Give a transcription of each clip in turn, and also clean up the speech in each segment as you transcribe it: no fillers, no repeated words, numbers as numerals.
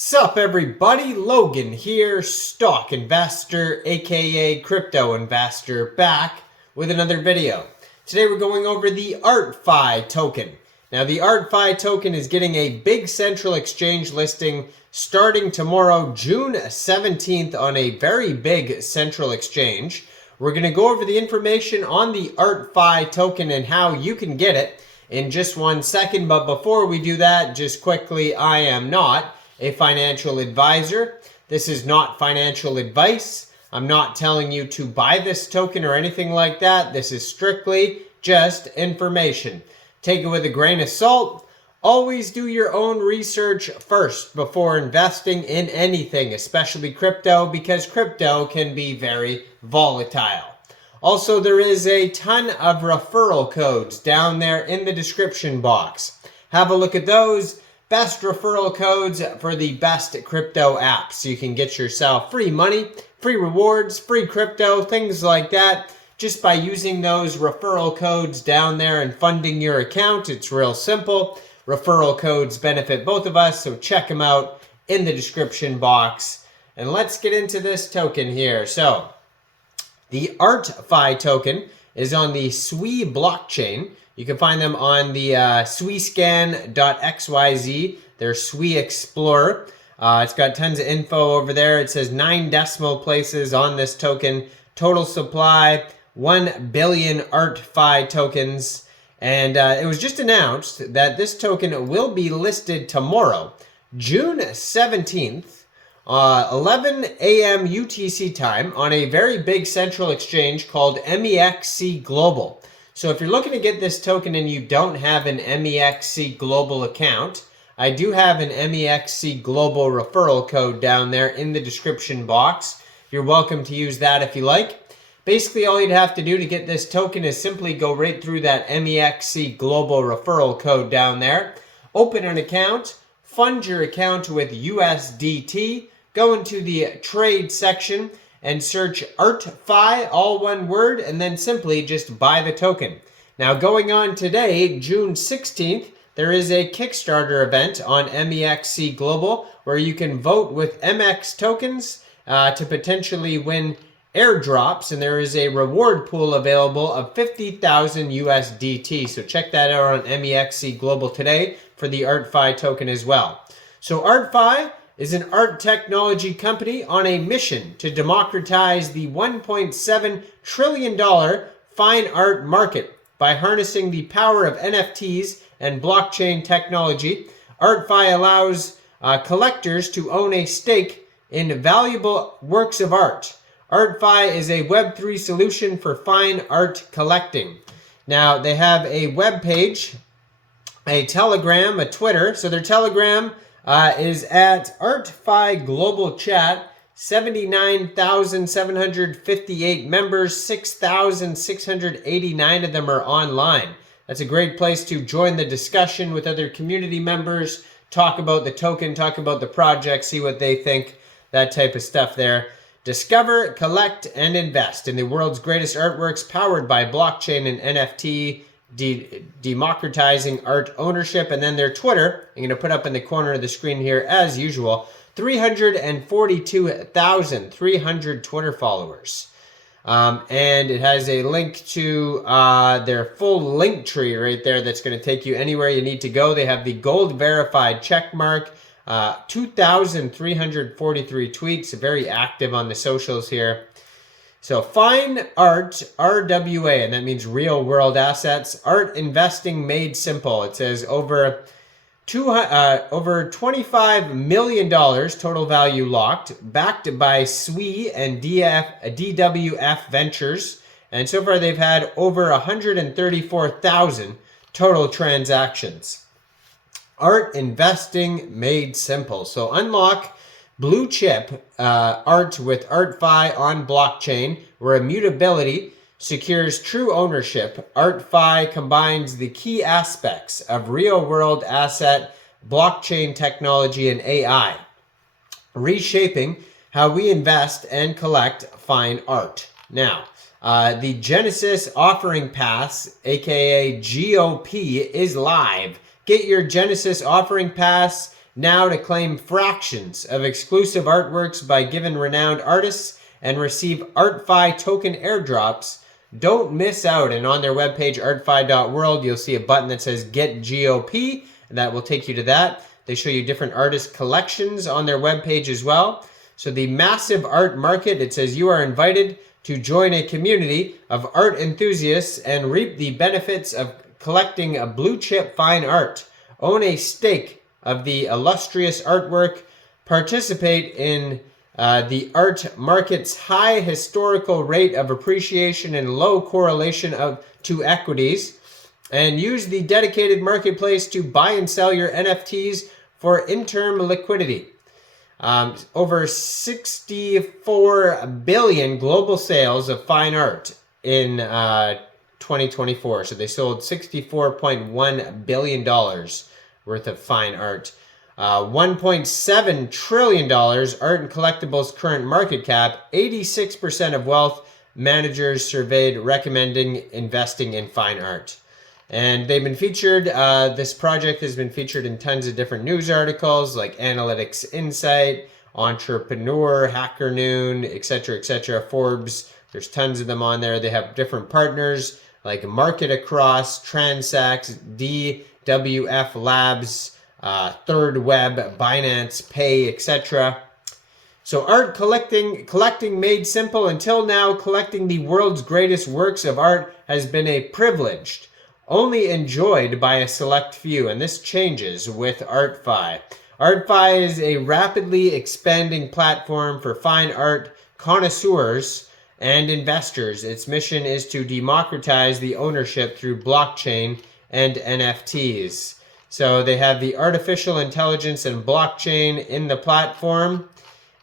Sup everybody, Logan here, stock investor aka crypto investor, back with another video. Today we're going over the Artfi token. Now the Artfi token is getting a big central exchange listing starting tomorrow, June 17th, on a very big central exchange. We're going to go over the information on the Artfi token and how you can get it in just 1 second. But before we do that, just quickly, I am not a financial advisor. This is not financial advice. I'm not telling you to buy this token or anything like that. This is strictly just information. Take it with a grain of salt. Always do your own research first before investing in anything, especially crypto, because crypto can be very volatile. Also, there is a ton of referral codes down there in the description box. Have a look at those. Best referral codes for the best crypto apps. So you can get yourself free money, free rewards, free crypto, things like that, just by using those referral codes down there and funding your account. It's real simple. Referral codes benefit both of us, so check them out in the description box. And let's get into this token here. So the Artfi token is on the SWI blockchain. You can find them on the swiscan.xyz, their SWI Explorer. It's got tons of info over there. It says 9 decimal places on this token. Total supply, 1 billion Artfi tokens. And it was just announced that this token will be listed tomorrow, June 17th, 11 a.m. UTC time, on a very big central exchange called Mexc Global. So if you're looking to get this token and you don't have an Mexc Global account, I do have an Mexc Global referral code down there in the description box. You're welcome to use that if you like. Basically, all you'd have to do to get this token is simply go right through that Mexc Global referral code down there, open an account, fund your account with USDT, go into the trade section, and search Artfi, all one word, and then simply just buy the token. Now, going on today, June 16th, there is a Kickstarter event on Mexc Global where you can vote with MX tokens to potentially win airdrops, and there is a reward pool available of 50,000 USDT. So check that out on Mexc Global today for the Artfi token as well. So Artfi is an art technology company on a mission to democratize the $1.7 trillion fine art market. By harnessing the power of NFTs and blockchain technology, Artfi allows collectors to own a stake in valuable works of art. Artfi is a Web3 solution for fine art collecting. Now, they have a web page, a Telegram, a Twitter. So their Telegram is at Artfi Global Chat, 79,758 members, 6,689 of them are online. That's a great place to join the discussion with other community members, talk about the token, talk about the project, see what they think, that type of stuff there. Discover, collect, and invest in the world's greatest artworks powered by blockchain and NFT, democratizing art ownership. And then their Twitter, I'm going to put up in the corner of the screen here as usual, 342,300 Twitter followers. And it has a link to their full link tree right there that's going to take you anywhere you need to go. They have the gold verified check mark, 2,343 tweets, very active on the socials here. So fine art, RWA, and that means real world assets, art investing made simple. It says over $25 million total value locked, backed by SWI and DWF Ventures. And so far they've had over 134,000 total transactions. Art investing made simple. So unlock blue chip art with Artfi on blockchain, where immutability secures true ownership. Artfi combines the key aspects of real-world asset, blockchain technology, and AI, reshaping how we invest and collect fine art. Now, the Genesis Offering Pass, aka GOP, is live. Get your Genesis Offering Pass now to claim fractions of exclusive artworks by given renowned artists and receive Artfi token airdrops. Don't miss out. And on their webpage, artfi.world, you'll see a button that says Get GOP, and that will take you to that. They show you different artist collections on their webpage as well. So the massive art market, it says you are invited to join a community of art enthusiasts and reap the benefits of collecting a blue chip fine art. Own a stake of the illustrious artwork. Participate in the art market's high historical rate of appreciation and low correlation to equities. And use the dedicated marketplace to buy and sell your NFTs for interim liquidity. Over 64 billion global sales of fine art in 2024. So they sold $64.1 billion worth of fine art. $1.7 trillion art and collectibles current market cap. 86% of wealth managers surveyed recommending investing in fine art. And they've been featured, this project has been featured in tons of different news articles like Analytics Insight, Entrepreneur, Hacker Noon, etc., Forbes. There's tons of them on there. They have different partners like Market Across, Transact, DWF Labs, Third Web, Binance Pay, etc. So art collecting made simple. Until now, collecting the world's greatest works of art has been a privilege only enjoyed by a select few, and this changes with Artfi. Artfi is a rapidly expanding platform for fine art connoisseurs and investors. Its mission is to democratize the ownership through blockchain and NFTs. So they have the artificial intelligence and blockchain in the platform,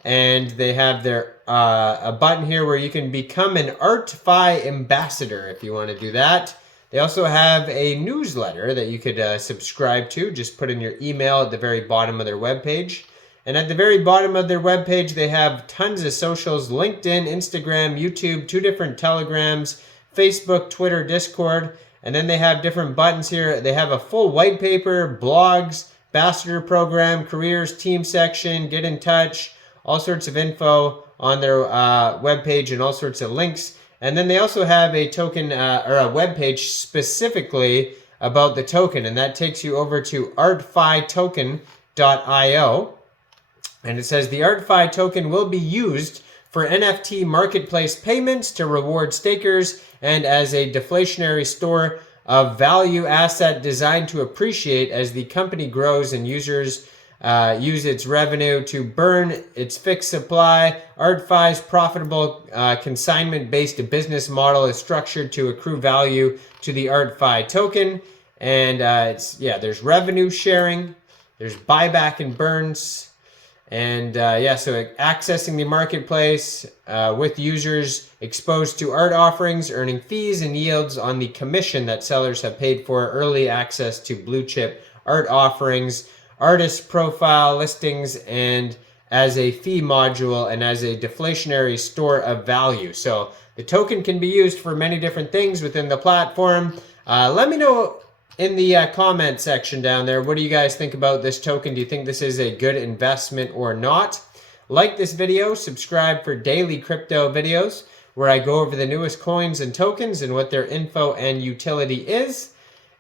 and they have their a button here where you can become an Artfi ambassador if you want to do that. They also have a newsletter that you could subscribe to. Just put in your email at the very bottom of their webpage. And at the very bottom of their webpage, they have tons of socials: LinkedIn, Instagram, YouTube, 2 different Telegrams, Facebook, Twitter, Discord. And then they have different buttons here. They have a full white paper, blogs, ambassador program, careers, team section, get in touch, all sorts of info on their webpage and all sorts of links. And then they also have a token or a web page specifically about the token, and that takes you over to artfitoken.io. And it says the Artfi token will be used for NFT marketplace payments to reward stakers and as a deflationary store of value asset designed to appreciate as the company grows and users use its revenue to burn its fixed supply. Artfi's profitable consignment-based business model is structured to accrue value to the Artfi token. And there's revenue sharing, there's buyback and burns, and so accessing the marketplace with users exposed to art offerings, earning fees and yields on the commission that sellers have paid for, early access to blue chip art offerings, artist profile listings, and as a fee module and as a deflationary store of value. So the token can be used for many different things within the platform. Let me know in the comment section down there, what do you guys think about this token? Do you think this is a good investment or not? Like this video, subscribe for daily crypto videos where I go over the newest coins and tokens and what their info and utility is.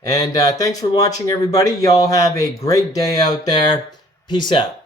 And thanks for watching, everybody. Y'all have a great day out there. Peace out.